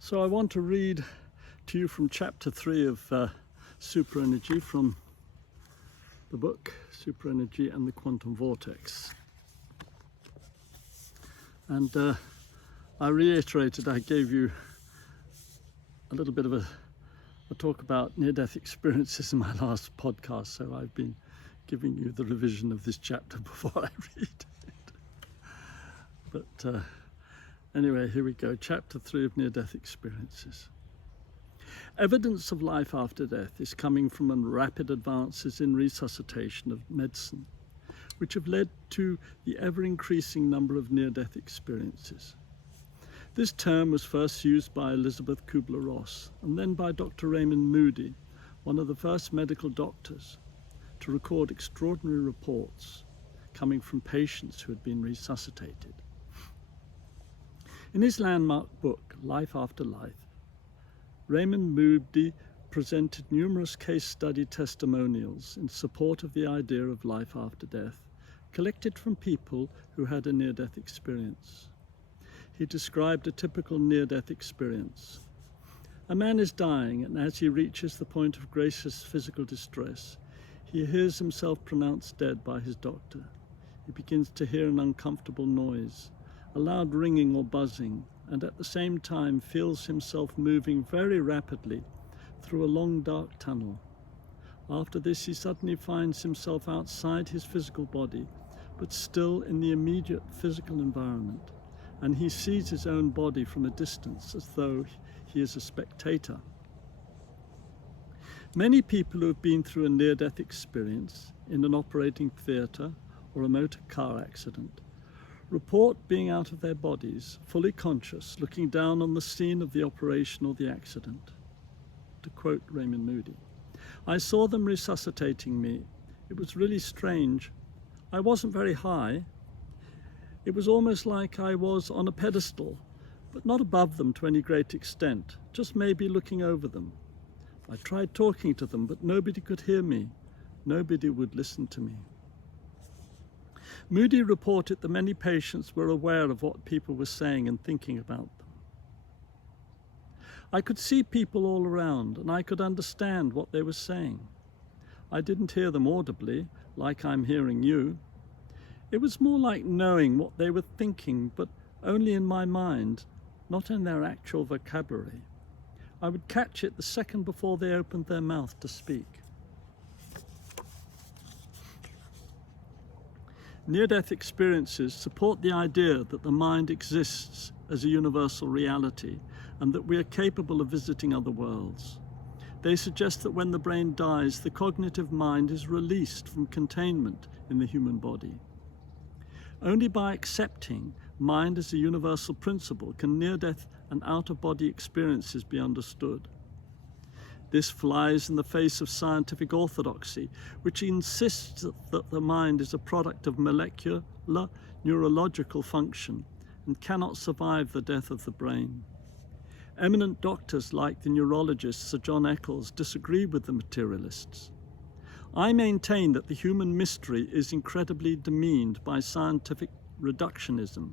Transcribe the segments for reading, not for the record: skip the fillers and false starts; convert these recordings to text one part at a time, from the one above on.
So I want to read to you from chapter 3 of SUPERENERGY from the book SUPERENERGY and the Quantum Vortex. And I reiterated, I gave you a little bit of a talk about near-death experiences in my last podcast, so I've been giving you the revision of this chapter before I read it. But anyway, here we go. Chapter 3 of near-death experiences. Evidence of life after death is coming from rapid advances in resuscitation of medicine, which have led to the ever-increasing number of near-death experiences. This term was first used by Elizabeth Kubler-Ross and then by Dr. Raymond Moody, one of the first medical doctors, to record extraordinary reports coming from patients who had been resuscitated. In his landmark book, Life After Life, Raymond Moody presented numerous case study testimonials in support of the idea of life after death, collected from people who had a near-death experience. He described a typical near-death experience. A man is dying, and as he reaches the point of greatest physical distress, he hears himself pronounced dead by his doctor. He begins to hear an uncomfortable noise, a loud ringing or buzzing, and at the same time feels himself moving very rapidly through a long dark tunnel. After this, he suddenly finds himself outside his physical body, but still in the immediate physical environment, and he sees his own body from a distance as though he is a spectator. Many people who have been through a near-death experience in an operating theatre or a motor car accident report being out of their bodies, fully conscious, looking down on the scene of the operation or the accident. To quote Raymond Moody, "I saw them resuscitating me. It was really strange. I wasn't very high. It was almost like I was on a pedestal, but not above them to any great extent, just maybe looking over them. I tried talking to them, but nobody could hear me. Nobody would listen to me." Moody reported that many patients were aware of what people were saying and thinking about them. "I could see people all around, and I could understand what they were saying. I didn't hear them audibly, like I'm hearing you. It was more like knowing what they were thinking, but only in my mind, not in their actual vocabulary. I would catch it the second before they opened their mouth to speak." Near-death experiences support the idea that the mind exists as a universal reality and that we are capable of visiting other worlds. They suggest that when the brain dies, the cognitive mind is released from containment in the human body. Only by accepting mind as a universal principle can near-death and out-of-body experiences be understood. This flies in the face of scientific orthodoxy, which insists that the mind is a product of molecular neurological function and cannot survive the death of the brain. Eminent doctors like the neurologist Sir John Eccles disagree with the materialists. I maintain that the human mystery is incredibly demeaned by scientific reductionism,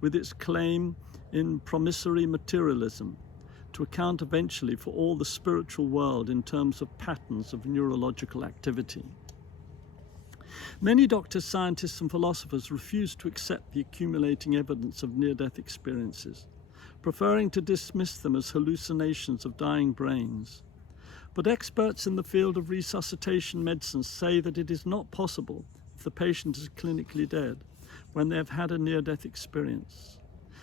with its claim in promissory materialism to account eventually for all the spiritual world in terms of patterns of neurological activity. Many doctors, scientists, and philosophers refuse to accept the accumulating evidence of near-death experiences, preferring to dismiss them as hallucinations of dying brains. But experts in the field of resuscitation medicine say that it is not possible if the patient is clinically dead when they have had a near-death experience.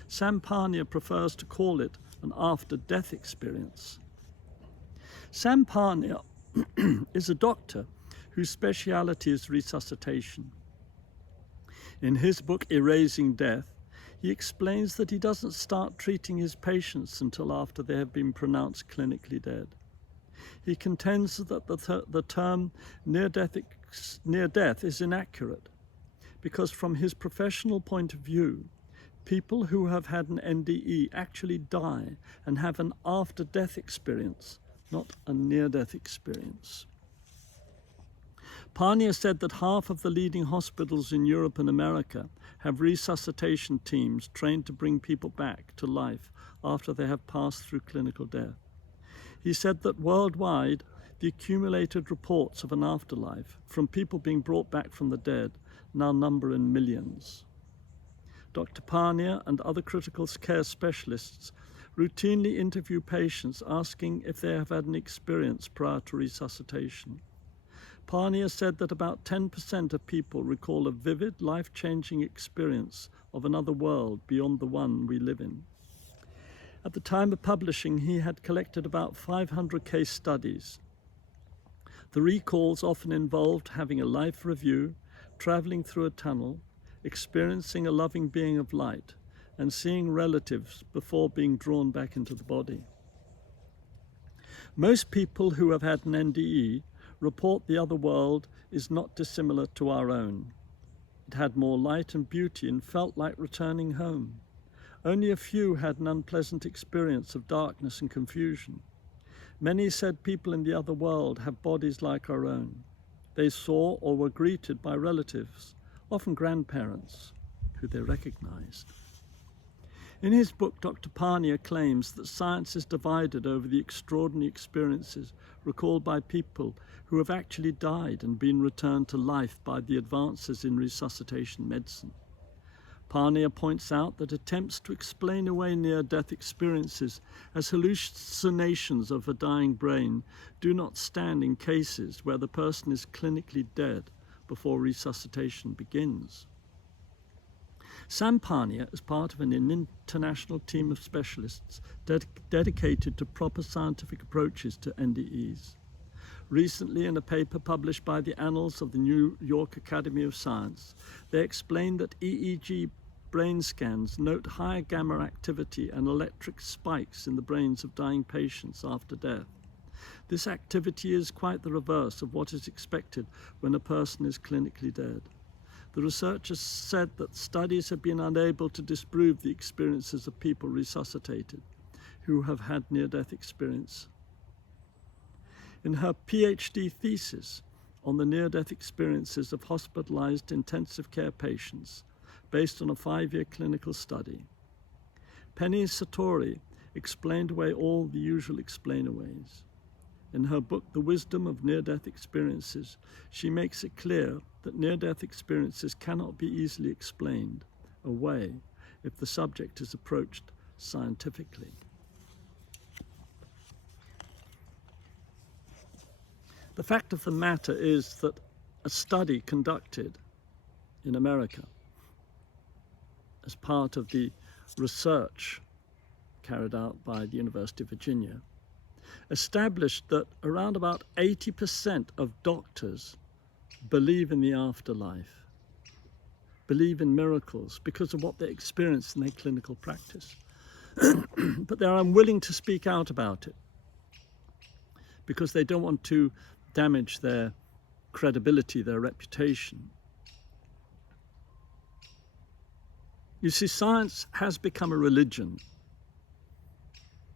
Sam Parnia prefers to call it an after-death experience. Sam Parnia is a doctor whose speciality is resuscitation. In his book, Erasing Death, he explains that he doesn't start treating his patients until after they have been pronounced clinically dead. He contends that the term near-death is inaccurate because from his professional point of view, people who have had an NDE actually die and have an after-death experience, not a near-death experience. Parnia said that half of the leading hospitals in Europe and America have resuscitation teams trained to bring people back to life after they have passed through clinical death. He said that worldwide, the accumulated reports of an afterlife from people being brought back from the dead now number in millions. Dr. Parnia and other critical care specialists routinely interview patients asking if they have had an experience prior to resuscitation. Parnia said that about 10% of people recall a vivid, life-changing experience of another world beyond the one we live in. At the time of publishing, he had collected about 500 case studies. The recalls often involved having a life review, traveling through a tunnel, experiencing a loving being of light, and seeing relatives before being drawn back into the body. Most people who have had an NDE report the other world is not dissimilar to our own. It had more light and beauty and felt like returning home. Only a few had an unpleasant experience of darkness and confusion. Many said people in the other world have bodies like our own. They saw or were greeted by relatives, often grandparents, who they recognized. In his book, Dr. Parnia claims that science is divided over the extraordinary experiences recalled by people who have actually died and been returned to life by the advances in resuscitation medicine. Parnia points out that attempts to explain away near-death experiences as hallucinations of a dying brain do not stand in cases where the person is clinically dead before resuscitation begins. Sam Parnia is part of an international team of specialists dedicated to proper scientific approaches to NDEs. Recently, in a paper published by the Annals of the New York Academy of Science, they explained that EEG brain scans note higher gamma activity and electric spikes in the brains of dying patients after death. This activity is quite the reverse of what is expected when a person is clinically dead. The researchers said that studies have been unable to disprove the experiences of people resuscitated who have had near-death experience. In her PhD thesis on the near-death experiences of hospitalized intensive care patients, based on a 5-year clinical study, Penny Sartori explained away all the usual explainaways. In her book, The Wisdom of Near-Death Experiences, she makes it clear that near-death experiences cannot be easily explained away if the subject is approached scientifically. The fact of the matter is that a study conducted in America as part of the research carried out by the University of Virginia established that around about 80% of doctors believe in the afterlife, believe in miracles because of what they experience in their clinical practice. But they're unwilling to speak out about it because they don't want to damage their credibility, their reputation. You see, science has become a religion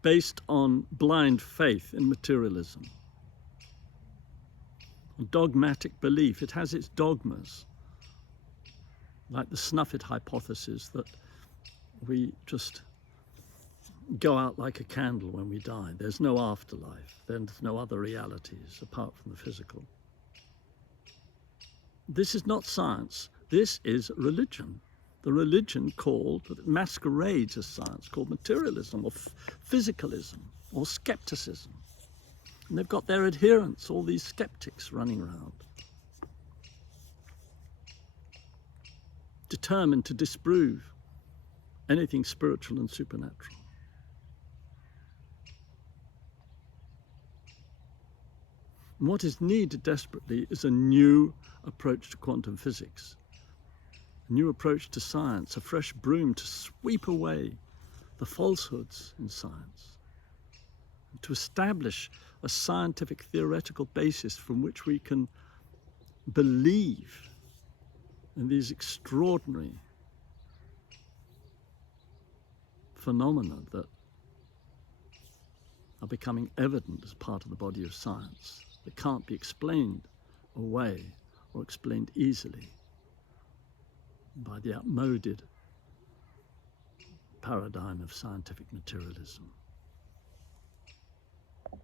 based on blind faith in materialism, dogmatic belief. It has its dogmas, like the Snuffit hypothesis that we just go out like a candle when we die. There's no afterlife. There's no other realities apart from the physical. This is not science. This is religion. The religion that masquerades as science, called materialism or physicalism or skepticism. And they've got their adherents, all these skeptics running around, determined to disprove anything spiritual and supernatural. And what is needed desperately is a new approach to quantum physics. A new approach to science, a fresh broom to sweep away the falsehoods in science, and to establish a scientific theoretical basis from which we can believe in these extraordinary phenomena that are becoming evident as part of the body of science, that can't be explained away or explained easily by the outmoded paradigm of scientific materialism.